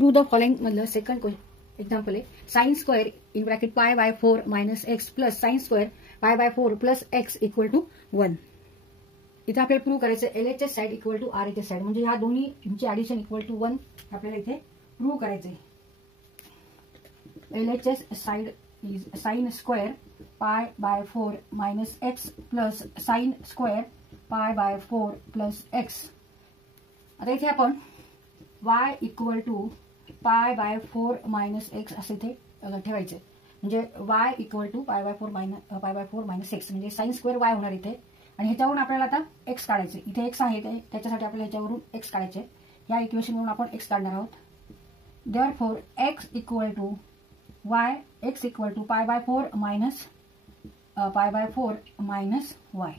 Prove the following मधलं second example आहे sine square in bracket pi by 4 minus X plus sine square pi by 4 plus X equal to 1. इथे आपल्याला prove करायचं LHS side equal to RHS side, म्हणजे ह्या दोन्ही addition equal to 1 आपल्याला इथे प्रूव्ह करायचंय. LHS side is sine square pi by 4 minus X plus sine square pi by 4 plus X. आता इथे आपण y equal to pi by 4 minus X असे इथे ठेवायचे, म्हणजे y equal to pi by 4 minus X, म्हणजे sine square y होणार इथे. आणि ह्याच्यावरून आपल्याला आता एक्स काढायचे. इथे एक्स आहे त्याच्यासाठी आपल्याला ह्याच्यावरून एक्स काढायचे. या इक्वेशनवरून आपण एक्स काढणार आहोत. Therefore X equal to Y, X equal to pi by 4 minus Y.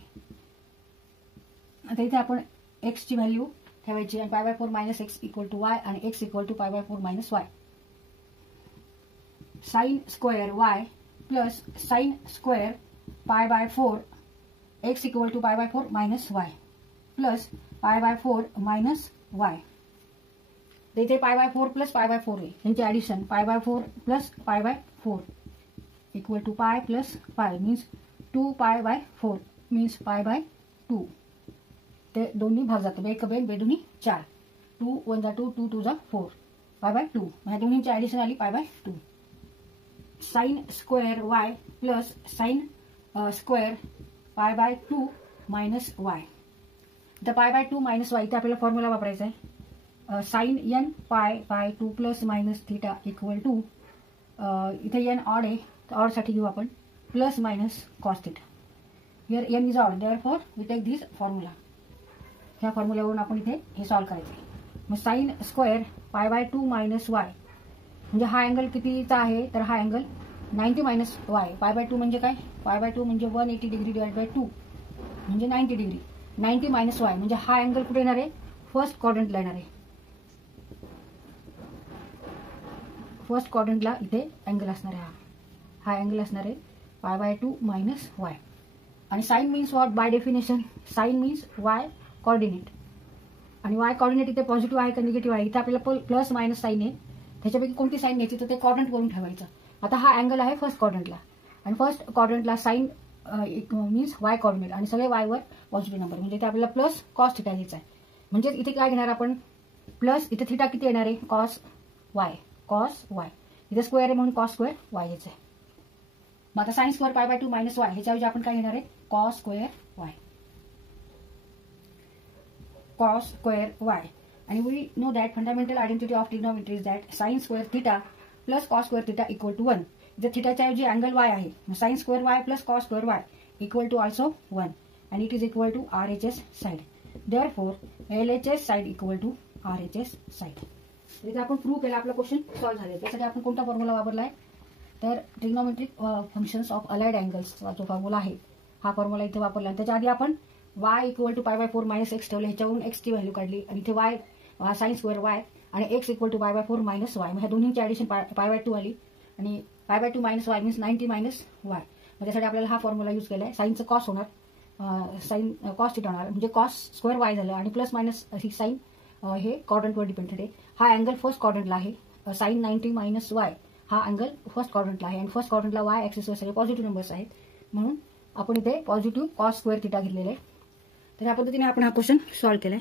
आता इथे आपण एक्स ची व्हॅल्यू ठेवायची आणि pi by 4 minus X equal to Y आणि X equal to pi by 4 minus Y. Sine square Y plus sine square pi by 4 X equal to pi by 4 minus Y plus pi by 4 minus Y. इथे pi by 4 plus pi by 4 आहे, यांची addition pi by 4 plus pi by 4 equal to pi plus pi means 2 pi by 4 means पाय by 2. ते दोन्ही भाग जाते, एक बेन बेदोन्ही 4, 2 1 जा 2, 2 2 जा 4 पाय बाय 2. ह्या दोन्हींची ऍडिशन आली पाय by 2. Sign square Y plus sine square pi by 2 minus Y. तर पाय बाय 2 मायनस वाय इथे आपल्याला फॉर्म्युला वापरायचा आहे. Sine N pi by 2 plus minus theta equal to, इथे एन ऑड आहे तर ऑड साठी घेऊ आपण plus minus cos theta. Here N is odd, therefore we take this formula. ह्या फॉर्म्युल्यावरून आपण इथे हे सॉल्व्ह करायचे. मग sine square pi by 2 minus Y, म्हणजे हा अँगल कितीचा आहे तर हा angle 90 minus Y. Pi by 2 म्हणजे काय, पाय बाय 2 म्हणजे 180 डिग्री डिवाइड बाय 2 म्हणजे 90 डिग्री. 90 मायनस वाय म्हणजे हा अँगल कुठे येणार आहे, फर्स्ट क्वाड्रंटला येणार आहे. फर्स्ट क्वाड्रंटला इथे अँगल असणार आहे, हा अँगल असणार आहे पाय बाय 2 मायनस वाय. आणि sine means what by definition, sine means Y coordinate. आणि वाय कॉर्डिनेट इथे पॉझिटिव्ह आहे का निगेटिव्ह आहे, इथे आपल्याला प्लस मायनस साइन आहे, त्याच्यापैकी कोणती साइन घ्यायची तर ते क्वाड्रंट वरून ठेवायचं. आता हा अँगल आहे फर्स्ट क्वाड्रंटला आणि फर्स्ट क्वाड्रंटला साइन मीन्स वाय कॉर्डिनेट आणि सगळे वायवर पॉझिटिव्ह नंबर, म्हणजे इथे आपल्याला प्लस कॉस थिटा घ्यायचा आहे. म्हणजे इथे काय घेणार आपण प्लस, इथे थिटा किती येणार आहे कॉस वाय, इथे स्क्वेअर आहे म्हणून कॉस स्क्वेअर वाय यायचं आहे. मग आता sine square pi by 2 minus y ह्याच्याऐवजी आपण काय घेणार आहे कॉस स्क्वेअर वाय. आणि we know that fundamental identity of trigonometry is that sine square theta plus cos square theta equal to 1. इथे थिटाच्या ऐवजी अँगल वाय आहे, sine square Y plus cos square y equal to also 1 and it is equal to RHS side. Therefore, LHS side equal to RHS side. इथे आपण prove केला, आपला question solve झाले. त्यासाठी आपण कोणता फॉर्म्युला वापरलाय तर ट्रिग्नोमेट्रिक फंक्शन्स ऑफ अलाइड अँगल्सचा जो फॉर्म्युला आहे हा फॉर्म्युला इथे वापरला. त्याच्या आधी आपण y equal to pi by 4 minus X ठेवलं, ह्याच्यावरून एक्स ची व्हॅल्यू काढली आणि इथे y साइन स्क्वेअर वाय आणि X equal to pi by 4 minus Y. ह्या दोन्हींची ऍडिशन पाय बाय 2 आली आणि pi by 2 minus Y means 90 minus Y. त्यासाठी आपल्याला हा फॉर्म्युला यूज केलाय. साइनचं कॉस होणार, साइन कॉस थिटा होणार म्हणजे कॉस स्क्वेअर वाय झालं आणि प्लस मायनस ही साइन हे क्वाड्रंटवर डिपेंडेड आहे. हा अँगल फर्स्ट क्वाड्रंटला आहे, साइन 90 मायनस वाय हा अँगल फर्स्ट क्वाड्रंटला आहे आणि फर्स्ट क्वाड्रंटला वाय ऍक्सिसवर सगळे पॉझिटिव्ह नंबर्स आहेत म्हणून आपण इथे पॉझिटिव्ह कॉस स्क्वेअर थिटा घेतलेला आहे. तर या पद्धतीने आपण हा क्वेश्चन सॉल्व्ह केलाय.